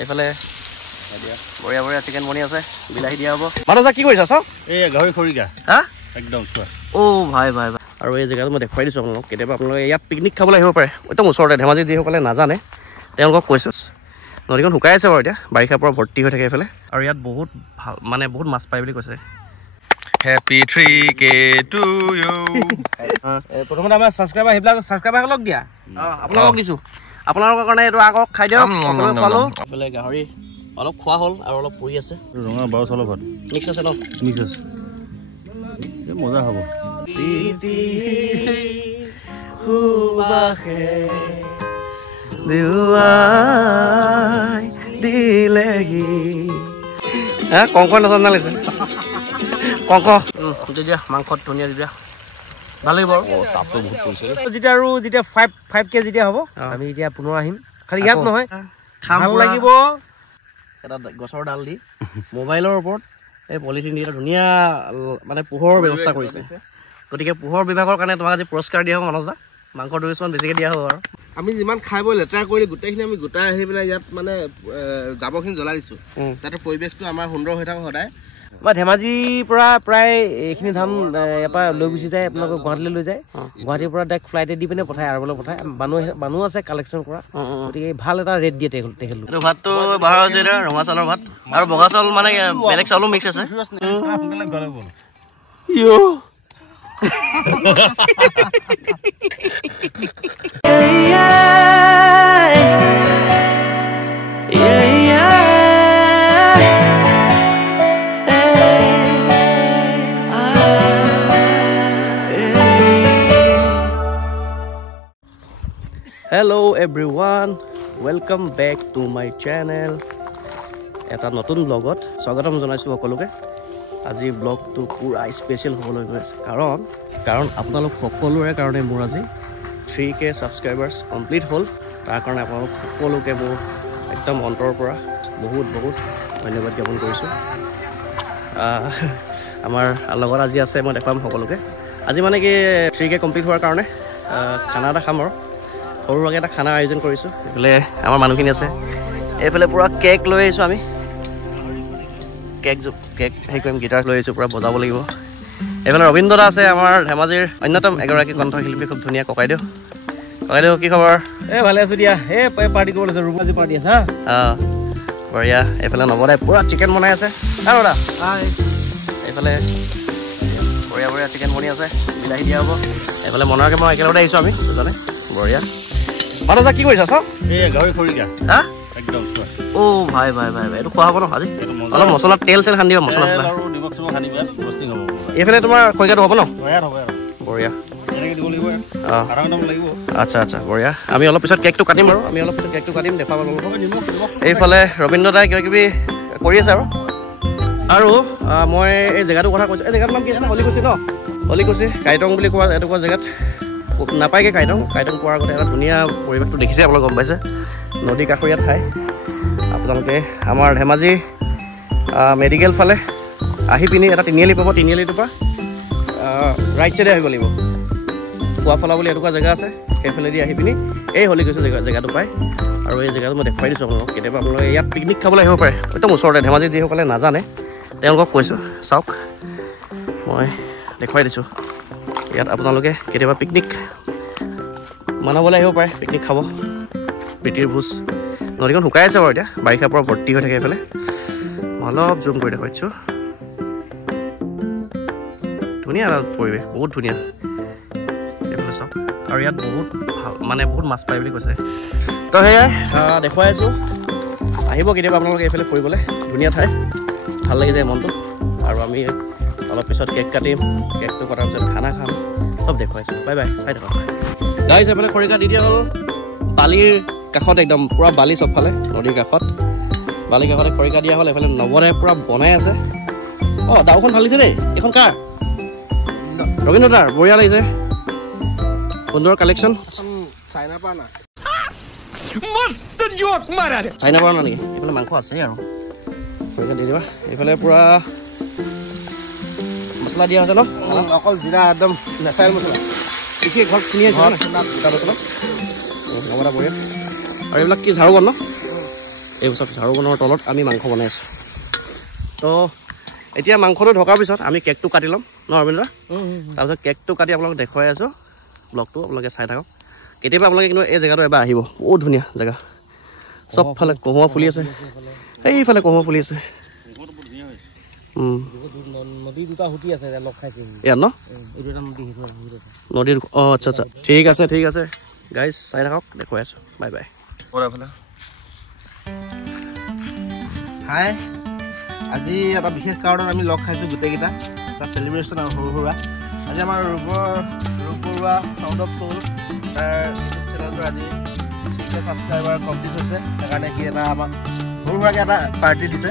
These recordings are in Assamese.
এইফালে বঢ়িয়া বঢ়িয়া চিকেন বনি আছে বিলাহী দিয়া হ'ব মানুহজা কি কৰিছা চাও এই গাহৰি খৰিকা হা একদম চোৱা ভাই ভাই ভাই আৰু এই জেগাটো মই দেখুৱাই দিছোঁ আপোনালোকক কেতিয়াবা আপোনালোকে ইয়াত পিকনিক খাবলৈ আহিব পাৰে একদম ওচৰতে ধেমাজি যিসকলে নাজানে তেওঁলোকক কৈছোঁ নদীখন শুকাই আছে বাৰু এতিয়া বাৰিষাৰ পৰা ভৰ্তি হৈ থাকে এইফালে আৰু ইয়াত বহুত ভাল মানে বহুত মাছ পায় বুলি কৈছে Happy 3K to you. প্ৰথমতে আমাৰ ছাবস্ক্ৰাইবাৰসকলক দিয়া আপোনালোকক দিছোঁ আপোনালোকৰ কাৰণে এইটো আগক খাই দিয়ক পালোঁ এইফালে গাহৰি অলপ খোৱা হ'ল আৰু অলপ পৰি আছে ৰঙা বাও চাউলৰ ভাত মিক্স আছে ন মিক্স আছে মজা হ'ব কংক নজনা লাগিছে কংক দিয়া মাংসত ধুনীয়া দিয়া ভাল লাগিব আৰু তাপটো বহুত পৰিছে যেতিয়া আৰু যেতিয়া 5K যেতিয়া হ'ব আমি এতিয়া পুনৰ আহিম খালি ইয়াত নহয় ভাল লাগিব এটা গছৰ ডাল দি মোবাইলৰ ওপৰত এই পলিথিন দি এটা ধুনীয়া মানে পোহৰৰ ব্যৱস্থা কৰিছে গতিকে পোহৰ বিভাগৰ কাৰণে তোমাক আজি পুৰস্কাৰ দিয়া হ'ব মনোজা মাংস 2 পিছমান বেছিকৈ দিয়া হ'ব আৰু আমি যিমান খাই বৈ লেতেৰা কৰি গোটেইখিনি আমি গোটাই আহি পেলাই ইয়াত মানে জাবৰখিনি জ্বলাই দিছোঁ যাতে পৰিৱেশটো আমাৰ সুন্দৰ হৈ থাকে সদায় মই ধেমাজিৰ পৰা প্ৰায় এইখিনি ধান ইয়াৰ পৰা লৈ গুচি যায় আপোনালোকক গুৱাহাটীলৈ লৈ যায় গুৱাহাটীৰ পৰা ডাইৰেক্ট ফ্লাইটে দি পিনে পঠায় আৰবলৈ পঠায় মানুহ আছে কালেকশ্যন কৰা গতিকে ভাল এটা ৰেট দিয়ে তেখেতলোকে ভাতটো 12 হৈছে ৰঙা চাউলৰ ভাত আৰু বগা চাউল মানে বেলেগ চাউলো মিক্স আছে Hello everyone, welcome back to my channel. এটা নতুন ব্লগত স্বাগতম জনাইছোঁ সকলোকে আজি ব্লগটো পুৰা স্পেচিয়েল হ'বলৈ গৈ আছে কাৰণ আপোনালোক সকলোৰে কাৰণে মোৰ আজি 3K ছাবস্ক্ৰাইবাৰ্ছ কমপ্লিট হ'ল তাৰ কাৰণে আপোনালোক সকলোকে মোৰ একদম অন্তৰৰ পৰা বহুত ধন্যবাদ জ্ঞাপন কৰিছোঁ আমাৰ লগত আজি আছে মই দেখাম সকলোকে আজি মানে কি 3K কমপ্লিট হোৱাৰ কাৰণে খানা এটা খাম আৰু সৰুভাগে এটা খানা আয়োজন কৰিছোঁ এইফালে আমাৰ মানুহখিনি আছে এইফালে পূৰা কেক লৈ আহিছোঁ আমি কেক হেৰি কৰিম গিটাৰ লৈ আহিছোঁ পূৰা বজাব লাগিব এইফালে ৰবীন্দ্ৰ দা আছে আমাৰ ধেমাজিৰ অন্যতম এগৰাকী কণ্ঠশিল্পী খুব ধুনীয়া ককাইদেউ কি খবৰ ভালে আছোঁ দিয়া পাৰ্টি কৰিব লৈছে ৰুমাজি পাৰ্টি আছে বঢ়িয়া এইফালে নৱদাই পূৰা চিকেন বনাই আছে দাদা এইফালে বঢ়িয়া চিকেন বনি আছে বিলাহী দিয়া হ'ব এইফালে মনৰকে মই একেলগতে আহিছোঁ আমি দুজনে বঢ়িয়া মানুহজা কি কৰিছা চাও এই গাহৰি খৰিকা হা একদম চোৱা ভাই এইটো খোৱা হ'ব ন আজি অলপ মছলা তেল সানি দিবা মছলা আৰু নিমখ চিমখ সানি পেলাই ৰষ্টিং হ'ব এইফালে তোমাৰ খৰিকাটো হ'ব ন হ'ব বঢ়িয়া এনেকৈ দিব লাগিব আধা ঘণ্টামান লাগিব আচ্ছা বঢ়িয়া আমি অলপ পিছত কেকটো কাটিম বাৰু দেখাব এইফালে ৰবীন্দ্ৰ দাই কিবা কিবি কৰি আছে আৰু মই এই জেগাটোৰ কথা কৈছোঁ এই জেগাটোৰ নাম কি আছে হলিকুছি কাইটং বুলি কোৱা এটুকুৰা জেগাত নাপায়গৈ কাইটং পোৱাৰ আগতে এটা ধুনীয়া পৰিৱেশটো দেখিছে আপোনালোকে গম পাইছে নদী কাষৰীয়া ঠাই আপোনালোকে আমাৰ ধেমাজি মেডিকেল ফালে আহি পিনি এটা তিনিআলি পাব তিনিআলিটোৰ পৰা ৰাইট চাইডে আহিব লাগিব কুৱাফলা বুলি এটুকুৰা জেগা আছে সেইফালেদি আহি পিনি এই হলিকুছি জেগাটো পায় আৰু এই জেগাটো মই দেখুৱাই দিছোঁ আপোনালোকক কেতিয়াবা আপোনালোকে ইয়াত পিকনিক খাবলৈ আহিব পাৰে একদম ওচৰতে ধেমাজি যিসকলে নাজানে তেওঁলোকক কৈছোঁ চাওক মই দেখুৱাই দিছোঁ ইয়াত আপোনালোকে কেতিয়াবা পিকনিক মানাবলৈ আহিব পাৰে পিকনিক খাব প্ৰীতিৰ ভোজ নদীখন শুকাই আছে বাৰু এতিয়া বাৰিষাৰ পৰা ভৰ্তি হৈ থাকে এইফালে মই অলপ জুম কৰি দেখুৱাই দিছোঁ ধুনীয়া এটা পৰিৱেশ বহুত ধুনীয়া এইফালে চাওক আৰু ইয়াত বহুত মাছ পায় বুলি কৈছে তো সেয়াই দেখুৱাই আছোঁ আহিব কেতিয়াবা আপোনালোকে এইফালে ফুৰিবলৈ ধুনীয়া ঠাই ভাল লাগি যায় মনটো আৰু আমি অলপ পিছত কেক কাটিম কেকটো কটাৰ পিছত খানা খাম চব দেখুৱাইছোঁ বাই চাই থাকক গাইছ এইফালে খৰিকা দি দিয়া হ'ল বালিৰ কাষত একদম পূৰা বালি চবফালে নদীৰ কাষত বালিৰ কাষতে খৰিকা দিয়া হ'ল এইফালে নৱদাই পূৰা বনাই আছে দাওখন ঢালিছে দেই এইখন কাৰ ৰবীন্দ্ৰ দাৰ বঢ়িয়া লাগিছে সুন্দৰ কালেকশ্যন চাইনা পৰা না নেকি এইফালে মাংস আছে আৰু খৰিকা দি দিবা এইফালে পূৰা মছলা দিয়া হৈছে ন অকল জিৰা একদম নেচাৰেল মছলা বেছি ঘৰত কিনি আছে নৱদা বঢ়িয়া আৰু এইবিলাক কি ঝাৰু বন ন এই পিছত ঝাৰুখনৰ তলত আমি মাংস বনাই আছোঁ তো এতিয়া মাংসটো ঢকাৰ পিছত আমি কেকটো কাটি ল'ম ন অৰবিন্দ তাৰপিছত কেকটো কাটি আপোনালোকক দেখুৱাই আছোঁ ব্লগটো আপোনালোকে চাই থাকক কেতিয়াবা আপোনালোকে কিন্তু এই জেগাটো এবাৰ আহিব বহুত ধুনীয়া জেগা চবফালে কহুৱা ফুলি আছে এইফালে কহুৱা ফুলি আছে নদী দুটা হুটি আছে লগ খাইছে ইয়াত ন এইটো এটা নদী নদীৰ অঁ আচ্ছা আচ্ছা ঠিক আছে গাইজ চাই থাকক দেখুৱাই আছোঁ বাই বাই হাই আজি এটা বিশেষ কাৰণত আমি লগ খাইছোঁ গোটেইকেইটা এটা চেলিব্ৰেশ্যন আৰু সৰু সুৰা আজি আমাৰ ৰূপবৰুৱা চাউণ্ড অফ চ'ল তাৰ ইউটিউব চেনেলটোৰ আজি 3K ছাবস্ক্ৰাইবাৰ কমপ্লিট হৈছে সেইকাৰণে সি এটা আমাক সৰু সুৰাকৈ এটা পাৰ্টি দিছে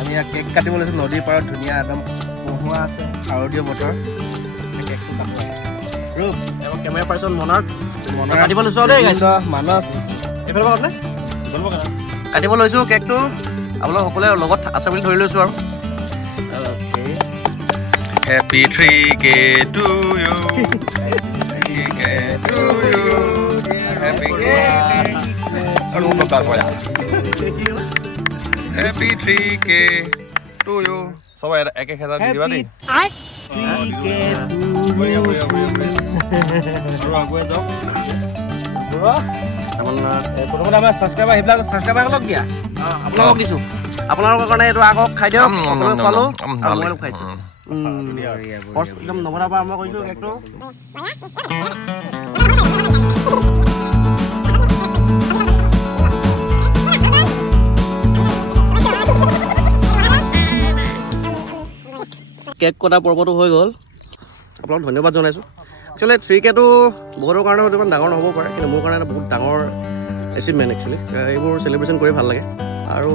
আমি ইয়াত কেক কাটিব লৈছোঁ নদীৰ পাৰত ধুনীয়া একদম কহুৱা আছে শাৰদীয় বতৰ কেকটো কাটিব ৰূপ এবাৰ কেমেৰা পাৰ্চন মনাৰ্ক কাটিব লৈছোঁ দেই মানস এইফালে পৰা কাটিব লৈছোঁ কেকটো আপোনালোক সকলোৱে লগত আছে বুলি ধৰি লৈছোঁ আৰু Happy 3K to you. Happy 3K to you. Happy 3K to you. সবাই এক এক হাজাৰ দি দিবা দেই প্ৰথমতে আমাৰ ছাবস্ক্ৰাইবাৰ সেইবিলাক ছাবস্ক্ৰাইবাৰক দিয়া আপোনালোকক দিছোঁ আপোনালোকৰ কাৰণে এইটো আগক খাই দিয়ক সকলোৱে খোৱালোঁ আৰু মই খাইছোঁ একদম নবনাৰ পৰা আৰম্ভ কৰিছোঁ কেকটো কেক কটা পৰ্বটো হৈ গ'ল আপোনাক ধন্যবাদ জনাইছোঁ একচুৱেলি 3Kটো বহুতৰ কাৰণে হয়তো ইমান ডাঙৰ নহ'ব পাৰে কিন্তু মোৰ কাৰণে বহুত ডাঙৰ এচিভমেণ্ট একচুৱেলি এইবোৰ চেলিব্ৰেশ্যন কৰি ভাল লাগে আৰু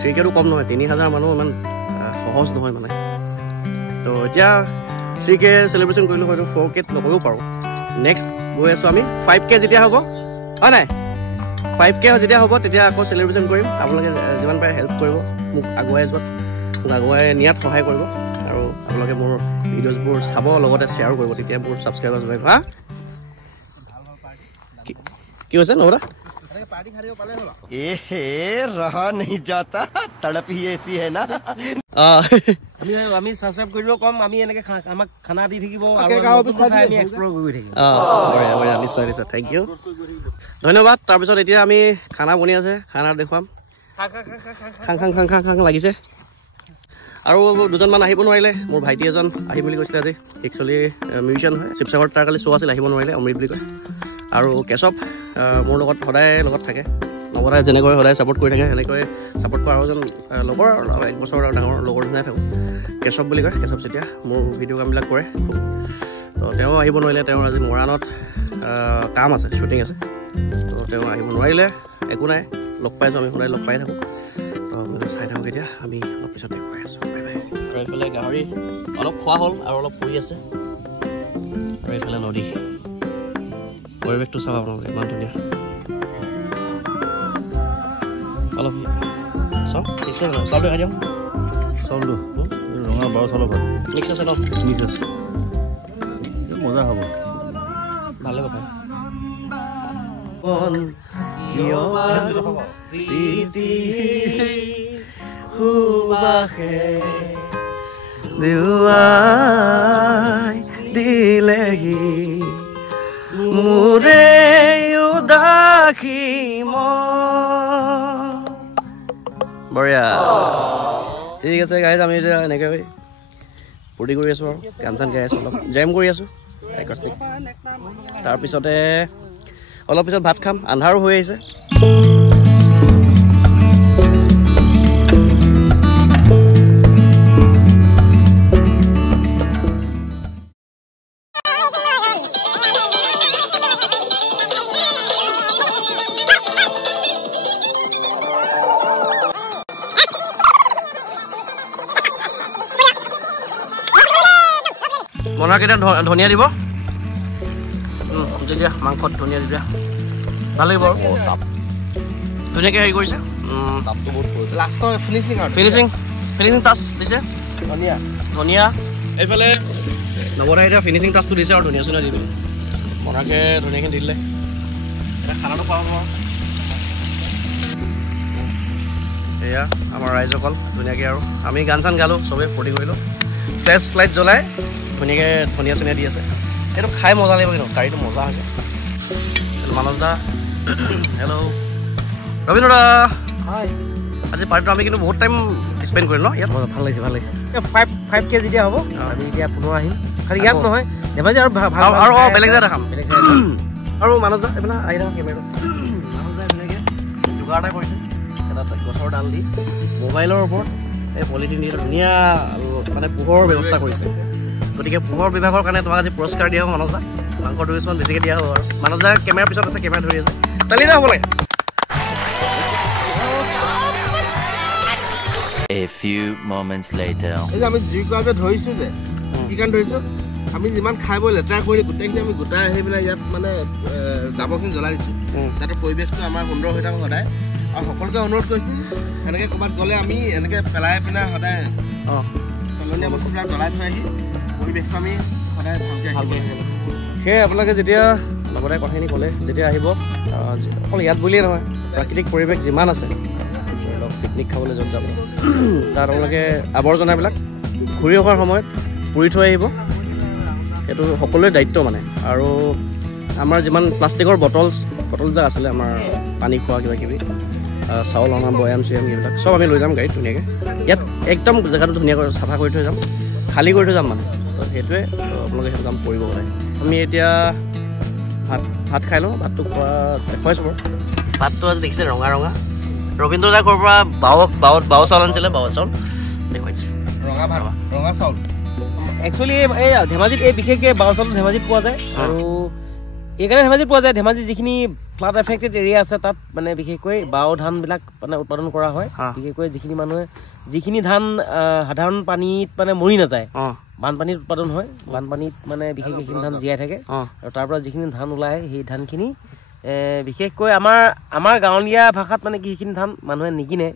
3Kটো কম নহয় 3000 মানুহ ইমান সহজ নহয় মানে তো এতিয়া 3K চেলিব্ৰেশ্যন কৰিলোঁ হয়তো 4Kত নকৰিব পাৰোঁ নেক্সট গৈ আছোঁ আমি 5K যেতিয়া হ'ব হয় নাই 5K যেতিয়া হ'ব তেতিয়া আকৌ চেলিব্ৰেশ্যন কৰিম আপোনালোকে যিমান পাৰে হেল্প কৰিব মোক আগুৱাই যোৱাত মোক আগুৱাই নিয়াত সহায় কৰিব আৰু আপোনালোকে মোৰ ভিডিঅ'জবোৰ চাব লগতে শ্বেয়াৰ কৰিব তেতিয়া মোৰ ছাবস্ক্ৰাইবাৰ জনাই হা কি হৈছে নবৰা रहा नहीं जाता तड़प ही ऐसी है ना আমি ছাবস্ক্ৰাইব কৰিলেও কম আমি এনেকৈ আমাক খানা দি থাকিব আমি এক্সপ্ল'ৰ কৰি থাকিম নিশ্চয় থেংক ইউ ধন্যবাদ তাৰপিছত এতিয়া আমি খানা বনি আছে খানা দেখুৱাম খাং লাগিছে আৰু দুজনমান আহিব নোৱাৰিলে মোৰ ভাইটি এজন আহিম বুলি কৈছিলে আজি একচুৱেলি মিউজিচিয়ান হয় শিৱসাগৰত তাৰ কালি শ্ব' আছিল আহিব নোৱাৰিলে অমৃত বুলি কয় আৰু কেশৱ মোৰ লগত সদায় লগত থাকে নৱদাই যেনেকৈ সদায় ছাপোৰ্ট কৰি থাকে সেনেকৈ ছাপোৰ্ট কৰা আৰু এজন লগৰ 1 বছৰ ডাঙৰ লগৰ নিচিনাই থাকোঁ কেশৱ বুলি কয় কেশৱ চেতিয়া মোৰ ভিডিঅ' কামবিলাক কৰে তো তেওঁ আহিব নোৱাৰিলে তেওঁৰ আজি মৰাণত কাম আছে শ্বুটিং আছে তো তেওঁ আহিব নোৱাৰিলে একো নাই লগ পাইছোঁ আমি সদায় লগ পাই থাকোঁ তো চাই থাকোঁ এতিয়া আমি অলপ পিছত দেখুৱাই আছোঁ বাই বাই আৰু এইফালে গাহৰি অলপ খোৱা হ'ল আৰু অলপ পৰি আছে আৰু এইফালে নদী পৰিৱেশটো চাব আপোনালোকে ইমান ধুনীয়া অলপ চাওক নিশ্চয় চাউল দেখাই দিয়ক চাউলটো ৰঙা বাৰু চাউলৰ ভাত মিক্স আছে ন মিক্স আছে মজা হ'ব ভালে কথা দিলেহি মোৰে উদাসী বঢ়িয়া ঠিক আছে গাইজ আমি এতিয়া এনেকৈ ফূৰ্তি কৰি আছোঁ আৰু গান চান গাই আছোঁ অলপ জেম কৰি আছোঁ তাৰপিছতে অলপ পিছত ভাত খাম আন্ধাৰো হৈ আহিছে মনৰ কেইটা ধনিয়া দিব দিয়া মাংসত ধনিয়া দি দিয়া ভাল লাগিব আৰু ধুনীয়াকৈ হেৰি কৰিছে ফিনিচিং টাচ দিছে ধনিয়া এইফালে নৱদাই এতিয়া ফিনিচিং টাচটো দিছে আৰু ধনিয়া চনিয়া দি দিলে মনাকে ধুনীয়াকৈ দি দিলে এতিয়া খানাটো খোৱা হ'ব এয়া আমাৰ ৰাইজসকল ধুনীয়াকৈ আৰু আমি গান চান গালোঁ চবেই ফূৰ্তি কৰিলোঁ ফ্লেছ লাইট জ্বলাই ধুনীয়াকৈ ধনিয়া চনিয়া দি আছে এইটো খাই মজা লাগিব কিন্তু কাৰীটো মজা হৈছে মানস দা হেল্ল' ৰবীন্দ্ৰ দা হয় আজি পাৰ্টিটো আমি কিন্তু বহুত টাইম স্পেণ্ড কৰিলোঁ ন ইয়াত ভাল লাগিছে 5 কেজি দিয়া হ'ব আমি এতিয়া পুনৰ আহিম খালি ইয়াত নহয় ধেমাজি আৰু আৰু বেলেগ জেগা দেখাম আৰু মানস দা এইফালে আহি থাকা কেমেৰাটো মানস দা ধুনীয়াকৈ যোগাৰ এটা কৰিছে এটা গছৰ ডাল দি মোবাইলৰ ওপৰত এই পলিথিন দি ধুনীয়া মানে পোহৰৰ ব্যৱস্থা কৰিছে গতিকে পোহৰ বিভাগৰ কাৰণে তোমাক আজি পুৰস্কাৰ দিয়া হ'ব মানস দা মাংসৰ 2 পিচমান বেছিকৈ দিয়া হ'ব আৰু মানস দা কেমেৰাৰ পিছত আছে কেমেৰা ধৰি আছে তালি দা হ'ব লাগে A few moments later. এই যে আমি জুইকুৰা যে ধৰিছোঁ যে কি কাৰণে ধৰিছোঁ আমি যিমান খাই বৈ লেতেৰা কৰি গোটেইখিনি আমি গোটাই আহি পেলাই ইয়াত মানে জাবৰখিনি জ্বলাই দিছোঁ যাতে পৰিৱেশটো আমাৰ সুন্দৰ হৈ থাকক সদায় আৰু সকলোকে অনুৰোধ কৰিছোঁ এনেকৈ ক'ৰবাত গ'লে আমি এনেকৈ পেলাই পিনে সদায় পেলনীয়া বস্তুবিলাক জ্বলাই থৈ আহি পৰিৱেশটো আমি সদায় ভালকৈ সেয়ে আপোনালোকে যেতিয়া লগতে কথাখিনি ক'লে যেতিয়া আহিব অকল ইয়াত বুলিয়ে নহয় প্ৰাকৃতিক পৰিৱেশ যিমান আছে পিকনিক খাবলৈ য'ত যাব তাত আপোনালোকে আৱৰ্জনাবিলাক ঘূৰি অহাৰ সময়ত পুৰি থৈ আহিব সেইটো সকলোৰে দায়িত্ব মানে আৰু আমাৰ যিমান প্লাষ্টিকৰ বটলবিলাক আছিলে আমাৰ পানী খোৱা কিবা কিবি চাউল অনা বয়াম চয়াম এইবিলাক চব আমি লৈ যাম গাড়ীত ধুনীয়াকৈ ইয়াত একদম জেগাটো ধুনীয়াকৈ চাফা কৰি থৈ যাম খালী কৰি থৈ যাম মানে তো সেইটোৱে আপোনালোকে সেইটো কাম কৰিব পাৰে আমি এতিয়া ভাত খাই লওঁ ভাতটো খোৱা দেখুৱাইছোঁ বাৰু ভাতটো আজি দেখিছে ৰঙা ৰঙা ৰবীন্দ্ৰ দা ক'ৰ পৰা বাও চাউল আনিছিলে বাও চাউল দেখুৱাইছে ৰঙা ভাত ৰঙা চাউল একচুৱেলি এই ধেমাজিত এই বিশেষকৈ বাও চাউল ধেমাজিত পোৱা যায় আৰু এইকাৰণে ধেমাজিত পোৱা যায় ধেমাজি যিখিনি ফ্লাড এফেক্টেড এৰিয়া আছে তাত মানে বিশেষকৈ বাও ধানবিলাক মানে উৎপাদন কৰা হয় বিশেষকৈ যিখিনি ধান সাধাৰণ পানীত মানে মৰি নাযায় বানপানীত উৎপাদন হয় বানপানীত মানে বিশেষকৈ সেইখিনি ধান জীয়াই থাকে আৰু তাৰ পৰা যিখিনি ধান ওলায় সেই ধানখিনি বিশেষকৈ আমাৰ গাঁৱলীয়া ভাষাত মানে কি সেইখিনি ধান মানুহে নিকিনে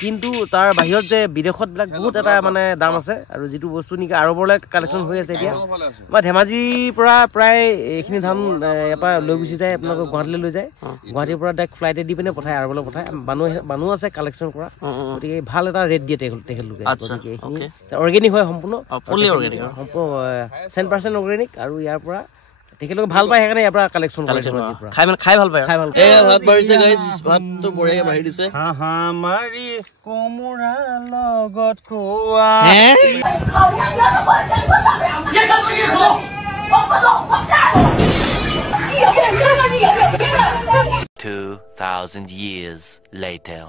কিন্তু তাৰ বাহিৰত যে বিদেশত বিলাক বহুত এটা মানে দাম আছে আৰু যিটো বস্তু নেকি আৰৱলৈ কালেকশ্যন হৈ আছে এতিয়া আমাৰ ধেমাজিৰ পৰা প্ৰায় এইখিনি ধান ইয়াৰ পৰা লৈ গুচি যায় আপোনালোকে গুৱাহাটীলৈ লৈ যায় গুৱাহাটীৰ পৰা ডাইৰেক্ট ফ্লাইটে দি পিনে পঠায় আৰৱলৈ পঠায় মানুহ আছে কালেকশ্যন কৰা গতিকে ভাল এটা ৰেট দিয়ে তেখেতলোকে গতিকে এইখিনি অৰ্গেনিক হয় সম্পূৰ্ণ 100% অৰ্গেনিক আৰু ইয়াৰ পৰা তেখেতলোকে ভাল পায় সেইকাৰণে ইয়াৰ পৰা কালেকশ্যন খাই ভাল পায় ভাত বাঢ়িছে গাইজ ভাতটো বঢ়িয়াকৈ বাঢ়ি দিছে হাঁহা মাৰি কোমোৰা লগত খোৱা 2000 years later.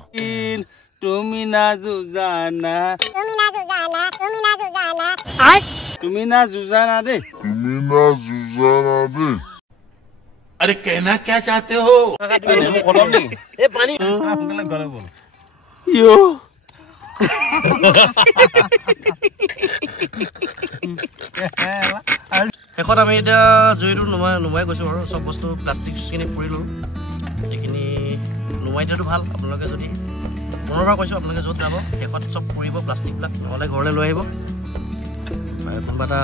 তুমি না যুজানা দে अरे कहना क्या चाहते हो শেষত আমি এতিয়া জুইটো নুমাই গৈছোঁ আৰু চব বস্তু প্লাষ্টিকখিনি পুৰিলোঁ এইখিনি নুমাই দিয়াটো ভাল আপোনালোকে যদি পুনৰবাৰ কৈছোঁ আপোনালোকে য'ত যাব শেষত চব পুৰিব প্লাষ্টিকবিলাক নহ'লে ঘৰলৈ লৈ আহিব কোনোবা এটা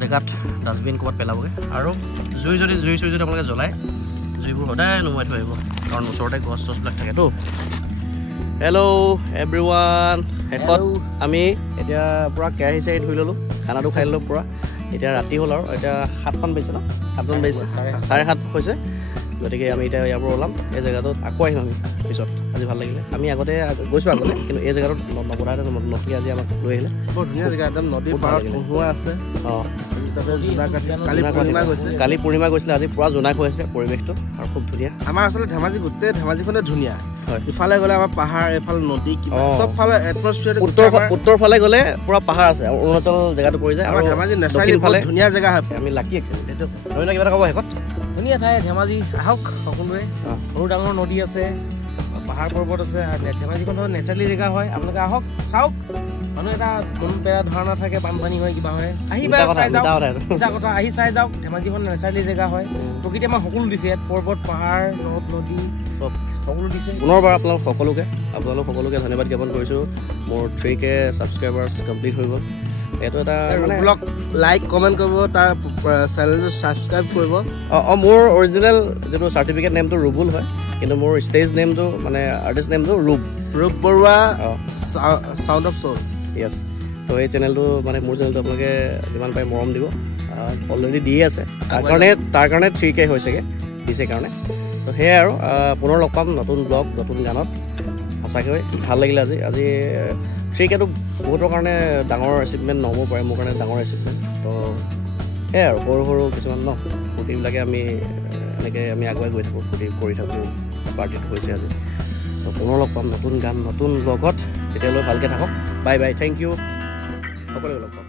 জেগাত ডাষ্টবিন ক'ৰবাত পেলাবগৈ আৰু জুই চুই যদি আপোনালোকে জ্বলায় জুইবোৰ সদায় নুমাই থৈ আহিব কাৰণ ওচৰতে গছ চছবিলাক থাকেতো হেল্ল' এভৰিৱান শেষত আমি এতিয়া পূৰা কেৰাহী চেৰাহী ধুই ল'লোঁ খানাটো খাই ল'লোঁ পূৰা এতিয়া ৰাতি হ'ল আৰু এতিয়া 7মান বাজিছে ন 7মান বাজিছে 7:30 হৈছে গতিকে আমি এতিয়া ইয়াৰ পৰা ওলাম এই জেগাটোত আকৌ আহিম আমি পিছত আজি ভাল লাগিলে আমি আগতে গৈছোঁ আগতে কিন্তু এই জেগাটোত নবদাইতে নতুনকৈ আজি আমাক লৈ আহিলে বৰ ধুনীয়া জেগা একদম নদীৰ পাৰত কহুৱা আছে অঁ কালি পূৰ্ণিমা গৈছিলে আজি পুৰা জোনাক হৈ আছে পৰিৱেশটো আৰু খুব ধুনীয়া আমাৰ আচলতে ধেমাজি গোটেই ধেমাজিখনে ধুনীয়া হয় ইফালে গ'লে আমাৰ পাহাৰ এইফালে নদী চব ফালে এটমছফিয়াৰ উত্তৰ ফালে গ'লে পুৰা পাহাৰ আছে অৰুণাচল জেগাটো পৰি যায় আমাৰ ধেমাজি নেচাৰেলি ফালে ধুনীয়া জেগা হয় আমি লাকি এক্সুৱেলি এইটো ধৰি কিবা এটা ক'ব শেষত ধুনীয়া ঠাই ধেমাজি আহক সকলোৱে সৰু ডাঙৰ নদী আছে পাহাৰ পৰ্বত আছে ধেমাজিখন নেচাৰেলি জেগা হয় আপোনালোকে আহক চাওক মানুহ এটা মন বেয়া ধাৰণা থাকে বানপানী হয় কিবা হয় আহি চাই যাওক ধেমাজিখন নেচাৰেলি জেগা হয় প্ৰকৃতি আমাক সকলো দিছে ইয়াত পৰ্বত পাহাৰ নদ নদী সকলো দিছে পুনৰবাৰ আপোনালোক সকলোকে ধন্যবাদ জ্ঞাপন কৰিছোঁ মোৰ 3K ছাবস্ক্ৰাইবাৰ্ছ কমপ্লিট হৈ গ'ল এইটো এটা ব্লগ লাইক কমেণ্ট কৰিব তাৰ চেনেলটো ছাবস্ক্ৰাইব কৰিব মোৰ অৰিজিনেল যিটো চাৰ্টিফিকেট নেমটো ৰুবুল হয় কিন্তু মোৰ ষ্টেজ নেমটো মানে আৰ্টিষ্ট নেমটো ৰূপ ৰূপ বৰুৱা চাউণ্ড অফ চ'ল য়েছ তো এই চেনেলটো মানে মোৰ চেনেলটো আপোনালোকে যিমান পাৰে মৰম দিব অলৰেডি দিয়ে আছে তাৰ কাৰণে 3K হৈছেগৈ দিছে কাৰণে তো সেয়াই আৰু পুনৰ লগ পাম নতুন ব্লগ নতুন গানত সঁচাকৈ ভাল লাগিলে আজি 3Kটো বহুতৰ কাৰণে ডাঙৰ এচিভমেণ্ট নহ'ব পাৰে মোৰ কাৰণে ডাঙৰ এচিভমেণ্ট তো সেয়াই আৰু সৰু সৰু কিছুমান ন ফূৰ্তিবিলাকে আমি এনেকৈ আমি আগুৱাই গৈ থাকোঁ ফূৰ্তি কৰি থাকোঁ পাৰ্টিটো হৈছে আজি তো পুনৰ লগ পাম নতুন গান নতুন ব্লগত তেতিয়ালৈ ভালকৈ থাকক বাই বাই থেংক ইউ সকলোকে লগ পাম